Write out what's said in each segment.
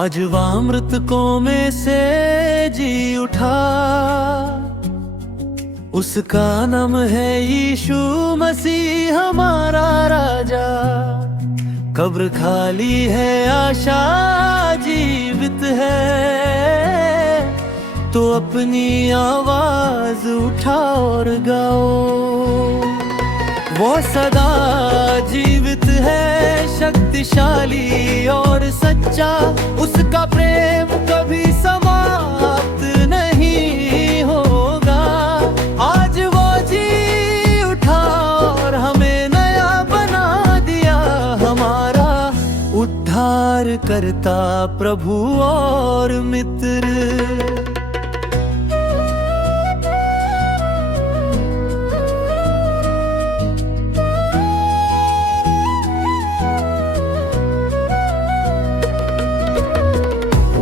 आज वह मृतकों में से जी उठा, उसका नाम है यीशु मसीह हमारा राजा। कब्र खाली है, आशा जीवित है, तो अपनी आवाज उठा और गाओ। वो सदा जीवित है, शक्तिशाली और सच्चा, उसका प्रेम कभी समाप्त नहीं होगा। आज वो जी उठा और हमें नया बना दिया, हमारा उद्धार करता प्रभु और मित्र।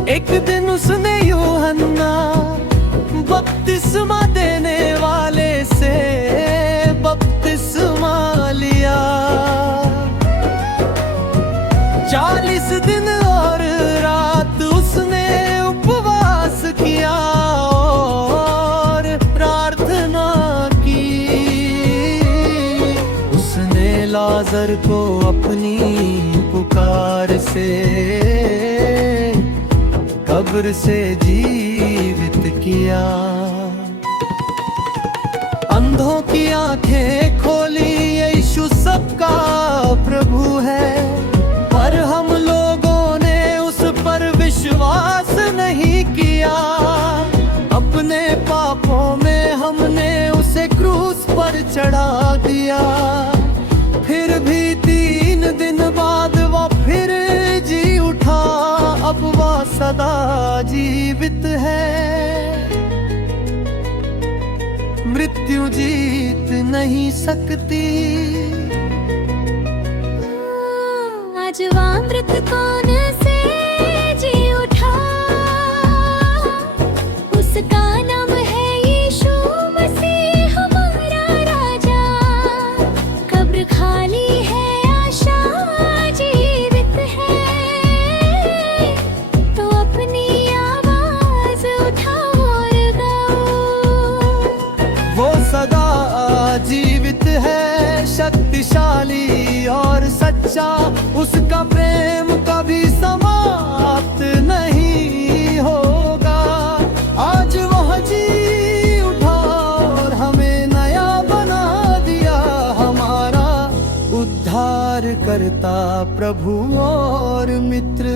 एक दिन उसने यूहन्ना बपतिस्मा देने वाले से बपतिस्मा लिया। 40 दिन और रात उसने उपवास किया और प्रार्थना की। उसने लाजर को अपनी पुकार से कब्र से जीवित किया। अंधों की आंखें खोली, यीशु सबका प्रभु है, पर हम लोगों ने उस पर विश्वास नहीं किया। अपने पापों में हमने उसे क्रूस पर चढ़ा दिया। फिर भी 3 दिन बाद वो फिर जी उठा, अब वह सदा जीवित है, मृत्यु जीत नहीं सकती। आज वह मृतकों से जी उठा, उसका नाम है यीशु मसीह हमारा राजा। कब्र खाली है, आशा जीवित है, तो अपनी आवाज उठाओ और गाओ। वो सदा जीवित है, शक्तिशाली और सच्चा, उसका प्रेम कभी समाप्त नहीं होगा। आज वह जी उठा और हमें नया बना दिया, हमारा उद्धार करता प्रभु और मित्र।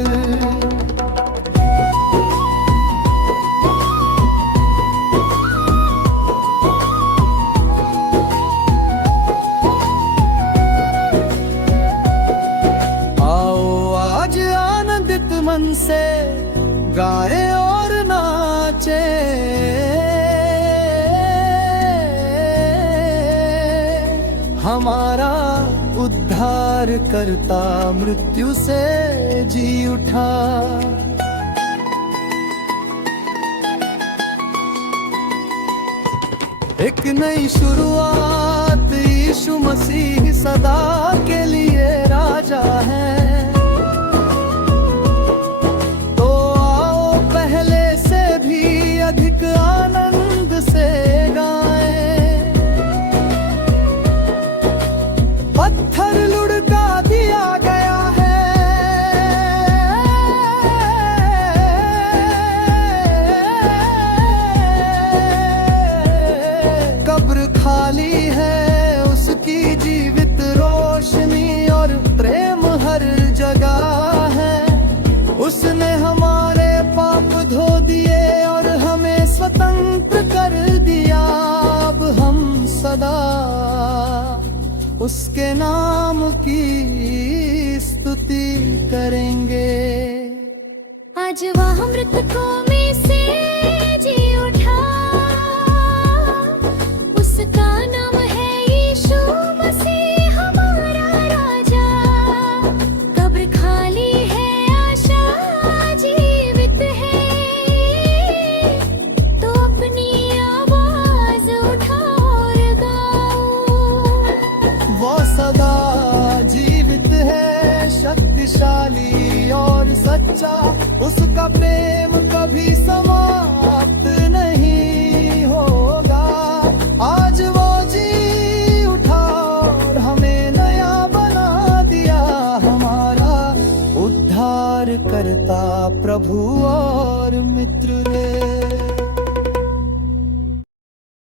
मन से गाए और नाचे, हमारा उद्धार करता मृत्यु से जी उठा। एक नई शुरुआत, यीशु मसीह सदा के लिए राजा है। अधिक आनंद से गाएं, पत्थर लुढ़का दिया गया है, कब्र खाली है, उसकी जीवित रोशनी और प्रेम हर जगह है। उसने हमारे पाप धो दिए और हमें स्वतंत्र कर दिया। अब हम सदा उसके नाम की स्तुति करेंगे। आज वह मृतकों में से जी उठा, उसका नाम है यीशु मसीह हमारा राजा। कब्र खाली है, आशा जीवित है, तो अपनी आवाज उठा और गाओ। वो सदा जीवित है, शक्तिशाली और सच्चा, उस करता प्रभु और मित्र रे।